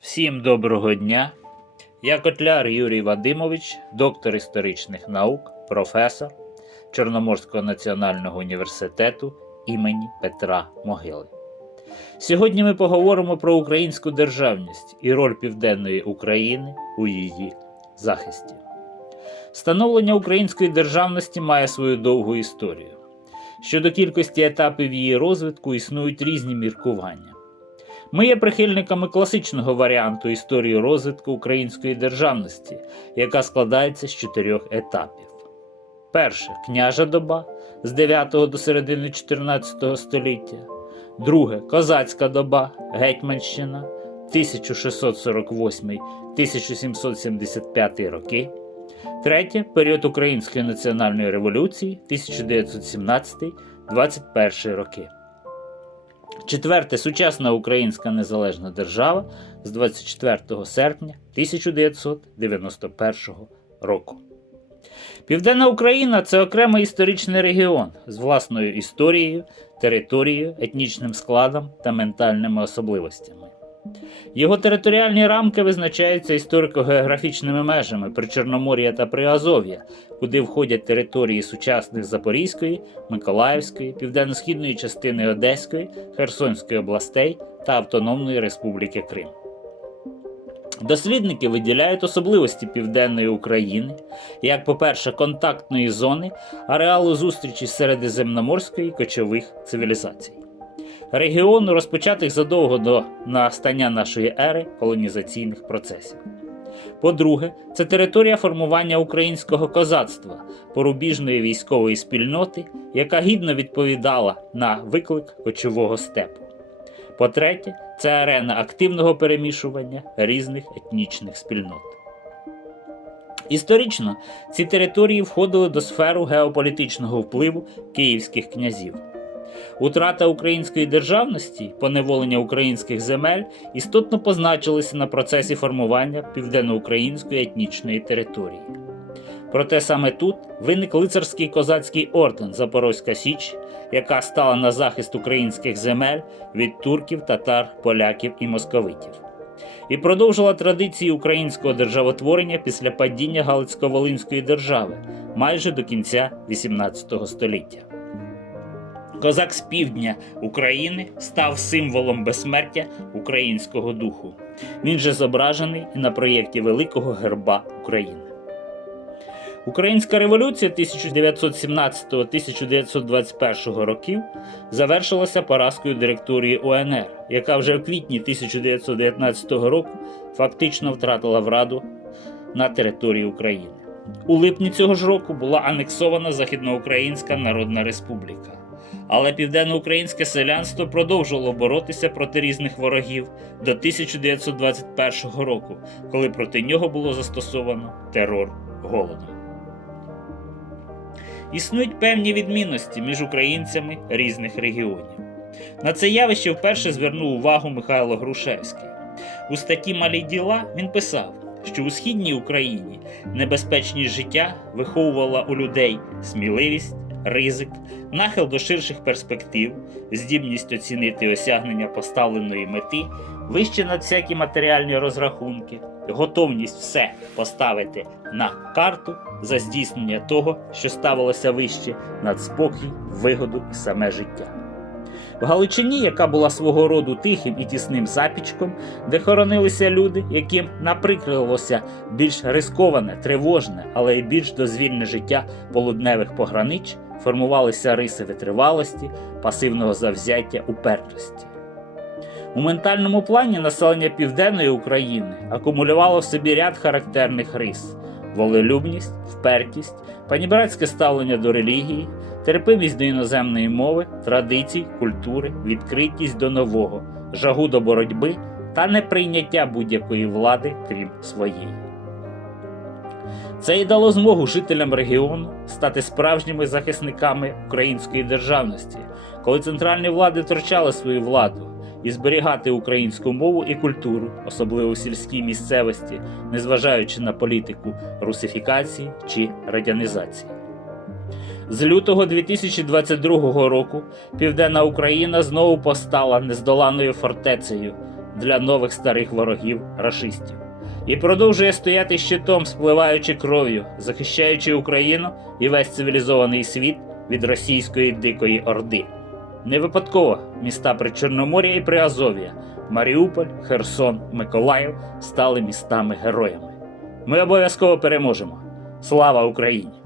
Всім доброго дня. Я Котляр Юрій Вадимович, доктор історичних наук, професор Чорноморського національного університету імені Петра Могили. Сьогодні ми поговоримо про українську державність і роль Південної України у її захисті. Становлення української державності має свою довгу історію. Щодо кількості етапів її розвитку існують різні міркування. Ми є прихильниками класичного варіанту історії розвитку української державності, яка складається з чотирьох етапів. Перше княжа доба з 9 до середини 14 століття. Друге козацька доба Гетьманщина 1648-1775 роки. Третє період Української національної революції 1917-21 роки. Четверте сучасна українська незалежна держава з 24 серпня 1991 року. Південна Україна це окремий історичний регіон з власною історією, територією, етнічним складом та ментальними особливостями. Його територіальні рамки визначаються історико-географічними межами Причорномор'я та Приазов'я, куди входять території сучасних Запорізької, Миколаївської, південно-східної частини Одеської, Херсонської областей та Автономної Республіки Крим. Дослідники виділяють особливості Південної України як, по-перше, контактної зони, ареалу зустрічі середземноморської кочових цивілізацій. Регіону, розпочатих задовго до настання нашої ери колонізаційних процесів. По-друге, це територія формування українського козацтва, порубіжної військової спільноти, яка гідно відповідала на виклик кочового степу. По-третє, це арена активного перемішування різних етнічних спільнот. Історично ці території входили до сферу геополітичного впливу київських князів. Утрата української державності, поневолення українських земель істотно позначилися на процесі формування південноукраїнської етнічної території. Проте саме тут виник лицарський козацький орден Запорозька Січ, яка стала на захист українських земель від турків, татар, поляків і московитів, і продовжила традиції українського державотворення після падіння Галицько-Волинської держави майже до кінця XVIII століття. Козак з півдня України став символом безсмертя українського духу. Він же зображений і на проєкті Великого Герба України. Українська революція 1917-1921 років завершилася поразкою директорії УНР, яка вже в квітні 1919 року фактично втратила враду на території України. У липні цього ж року була анексована Західноукраїнська Народна Республіка. Але південноукраїнське селянство продовжувало боротися проти різних ворогів до 1921 року, коли проти нього було застосовано терор голодом. Існують певні відмінності між українцями різних регіонів. На це явище вперше звернув увагу Михайло Грушевський. У статті Малі діла він писав, що у східній Україні небезпечність життя виховувала у людей сміливість, ризик, нахил до ширших перспектив, здібність оцінити осягнення поставленої мети, вище над всякі матеріальні розрахунки, готовність все поставити на карту за здійснення того, що ставилося вище над спокій, вигоду і саме життя. В Галичині, яка була свого роду тихим і тісним запічком, де хоронилися люди, яким наприкрилося більш рисковане, тривожне, але й більш дозвільне життя полудневих погранич, формувалися риси витривалості, пасивного завзяття упертості. У ментальному плані населення Південної України акумулювало в собі ряд характерних рис: волелюбність, впертість, панібратське ставлення до релігії, терпимість до іноземної мови, традицій, культури, відкритість до нового, жагу до боротьби та неприйняття будь-якої влади, крім своєї. Це і дало змогу жителям регіону стати справжніми захисниками української державності, коли центральні влади втрачали свою владу і зберігати українську мову і культуру, особливо в сільській місцевості, незважаючи на політику русифікації чи радянізації. З лютого 2022 року Південна Україна знову постала нездоланною фортецею для нових старих ворогів рашистів. І продовжує стояти щитом, спливаючи кров'ю, захищаючи Україну і весь цивілізований світ від російської дикої орди. Не випадково міста при Чорномор'я і Приазов'я, Маріуполь, Херсон, Миколаїв стали містами героями. Ми обов'язково переможемо. Слава Україні!